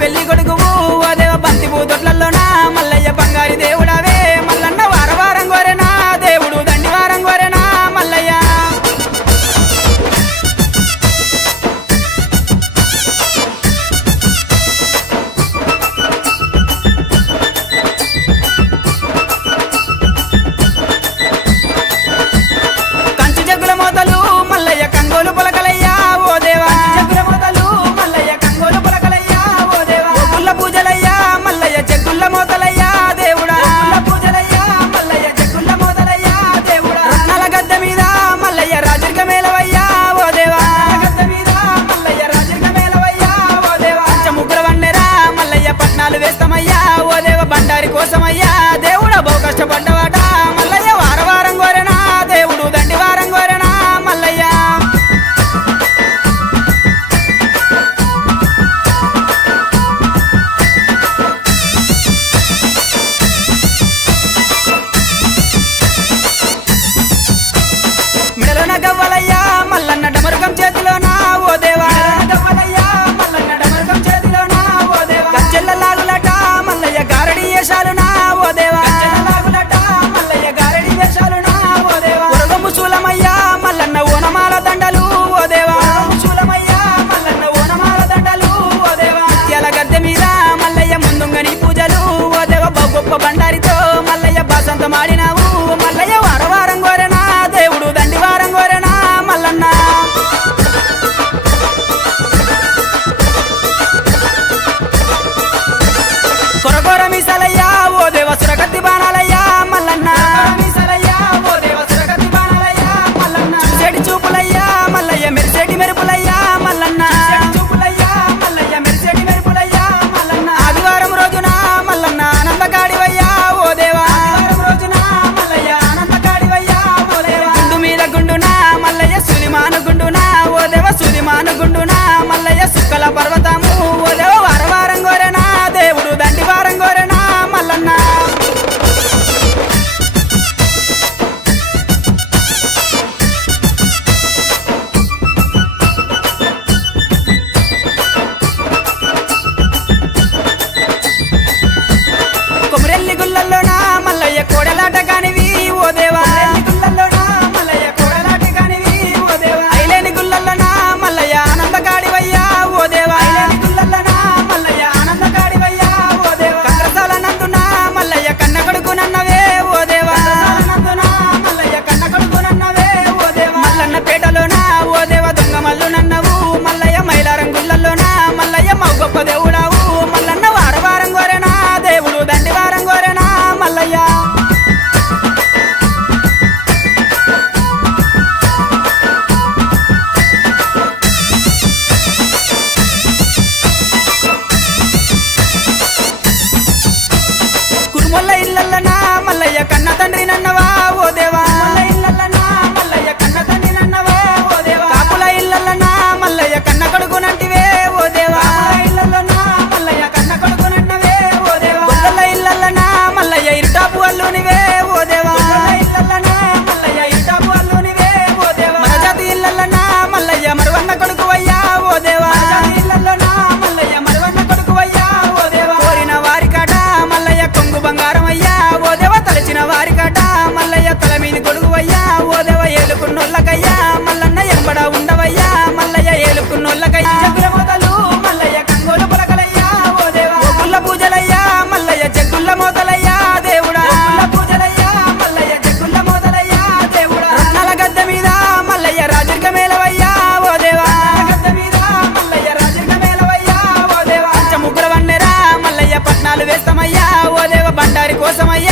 పెళ్లి కొడుకువు ఓ దేవ బంతి పూతొట్లలోనా మల్లయ్య బంగారి దేవుడవే మల్లన్న వారవారం గోరెనా దేవుడు దండివారం గోరెనా మల్లయ్య కంచు జగ్గుల మోతలు మల్లయ్య కంగోలు పొలకలయ్యా ఓ దేవా జగ్గుల మోతలు మల్లయ్య కంగోలు పొలకలయ్యా ఓ దేవా గుల్ల పూజలయ్యా మల్లయ్య జగ్గుల మోతలయ్యా దేవుడా పూజలయ్యా మల్లయ్య జగ్గుల మోతలయ్యా దేవుడా రత్నాల గద్దె మీద మల్లయ్య రాజరిక మేలవయ్యా ఓ దేవా గద్దె మీద మల్లయ్య రాజరిక మేలవయ్యా ఓ దేవా ముగ్గుల వన్నెరా మల్లయ్య పట్నాలు వేస్తామయ్యా ఓ దేవ బండారి కోసమయ్యా దేవుడా బహు కష్టపడ్డవాట మల్లయ్య వారవారం గోరెనా దేవుడు దండివారం గోరెనా మల్లయ్య మెడలోన గవ్వలయ్యా మల్లన్న డమరుకం చేతిలోనా ఓ దేవా గవ్వలయ్యా మల్లన్న డమరుకం చేతిలోనా ఓ దేవా గజ్జెల్ల లాగులట మల్లయ్య గారడి వేషాలునా ఓ దేవా లాగులట మల్లయ్య గారడి వేషాలునా ఓ దేవా ఉరగము శూలమయ్యా మల్లన్న ఓనమాల దండలు ఓ దేవా శూలమయ్యా మల్లన్న ఓనమాల దండలు ఓ దేవా ముత్యాల గద్దె మీద మల్లయ్య ముందుంగని పూజలు ఓ దేవ గొప్ప బండారితో మల్లయ్య బాసంత మాడినావు మల్లయ్య వారవారం గోరెనా దేవుడు దండివారం గోరెనా మల్లన్న కొరకొర మీసాలయ్యా ఓ దేవ సురగత్తి బాణాలయ్యా మల్లన్న మీసాలయ్యా ఓ దేవ సురగత్తి బాణాలయ్యా మల్లన్న చూసేటి చూపులయ్యా మల్లయ్య మెరిసేటి మెరుపులయ్యా మల్లన్న చూపులయ్యా మల్లయ్య మెరిసేటి మెరుపులయ్యా మల్లన్న ఆదివారం రోజున మల్లన్న ఆనందగాడివయ్యా ఓ దేవా ఆదివారం రోజున మల్లయ్య ఆనందగాడివయ్యా ఓ దేవా గుండు మీద గుండునా మల్లయ్య సుదిమాను గుండునా ఓ దేవ సుదిమాను గుండునా మల్లయ్య సుక్కల పర్వతము ఓ దేవ వారవారం గోరెనా దేవుడు దండివారం గోరెనా మల్లన్న కొమరెల్లి గుల్లల్లోనా మల్లయ్య కోడలాట కానివి ఓ దేవా గుల్లల్లోనా మల్లయ్య కోడలాట కానివి ఓ దేవా ఐలేని గుల్లల్లోనా మల్లయ్య ఆనందగాడివయ్యా ఓ దేవా ఐలేని గుల్లల్లోనా మల్లయ్య ఆనందగాడివయ్యా ఓ దేవా కండ్రసాల నందునా మల్లయ్య కన్న కొడుకునన్నవే ఓ దేవా నందునా మల్లయ్య కన్న కొడుకునన్నవే ఓ దేవా మల్లన్న పేటలోనా ఓ దేవ దొంగ మల్లునన్నవు మల్లయ్య మైలారం గుల్లల్లోనా మల్లయ్య మౌ గొప్ప దేవుడావు మల్లన్న వారవారం గోరెనా దేవుడు దండివారం గోరెనా మల్లయ్య కురుమొల్ల ఇల్లల్లనా మల్లయ్య కన్న తండ్రి నన్నవా ఓ దేవా ఇల్లల్లనా మల్లయ్య కన్న తండ్రి నన్నవా ఓ దేవా కాపుల ఇల్లల్లనా మల్లయ్య కన్న కొడుకునంటివే ఓ దేవా ఇల్లల్లనా మల్లయ్య కన్న కొడుకునన్నవే ఓ దేవా గొల్లల ఇల్లల్లనా మల్లయ్య ఇరుటాపు అల్లునివే ఓ దేవా ఇల్లల్లనా మల్లయ్య ఇరుటాపు అల్లునివే ఓ దేవా మరజాతి ఇల్లల్లనా మల్లయ్య మరువన్న కొడుకువయ్యా ఓ దేవా ఇల్లల్లనా మల్లయ్య మరువన్న కొడుకువయ్యా ఓ దేవా కోరిన వారికాట మల్లయ్య కొంగు బంగారం అయ్యా ఓ దేవ తలచిన వారికాట మల్లయ్య తల మీది కొడుకువయ్యా ఓ దేవ ఏలుకున్నోళ్ళకయ్యా మల్లన్న ఎంబడ ఉండవయ్యా మల్లయ్య ఏలుకున్నోళ్ళకయ్యా జగ్గుల మోతలు మల్లయ్య కంగోలు పొలకలయ్యా ఓ దేవా గుల్ల పూజలయ్యా మల్లయ్య జగ్గుల మోతలయ్యా దేవుడా గుల్ల పూజలయ్యా మల్లయ్య జగ్గుల మోతలయ్యా దేవుడా రత్నాల గద్దె మీద మల్లయ్య రాజరిక మేలవయ్యా ఓ దేవా గద్దె మీద మల్లయ్య రాజరిక మేలవయ్యా ఓ దేవా ముగ్గుల వన్నెరా మల్లయ్య పట్నాలు వేస్తామయ్యా ఓ దేవ బండారి కోసమయ్యా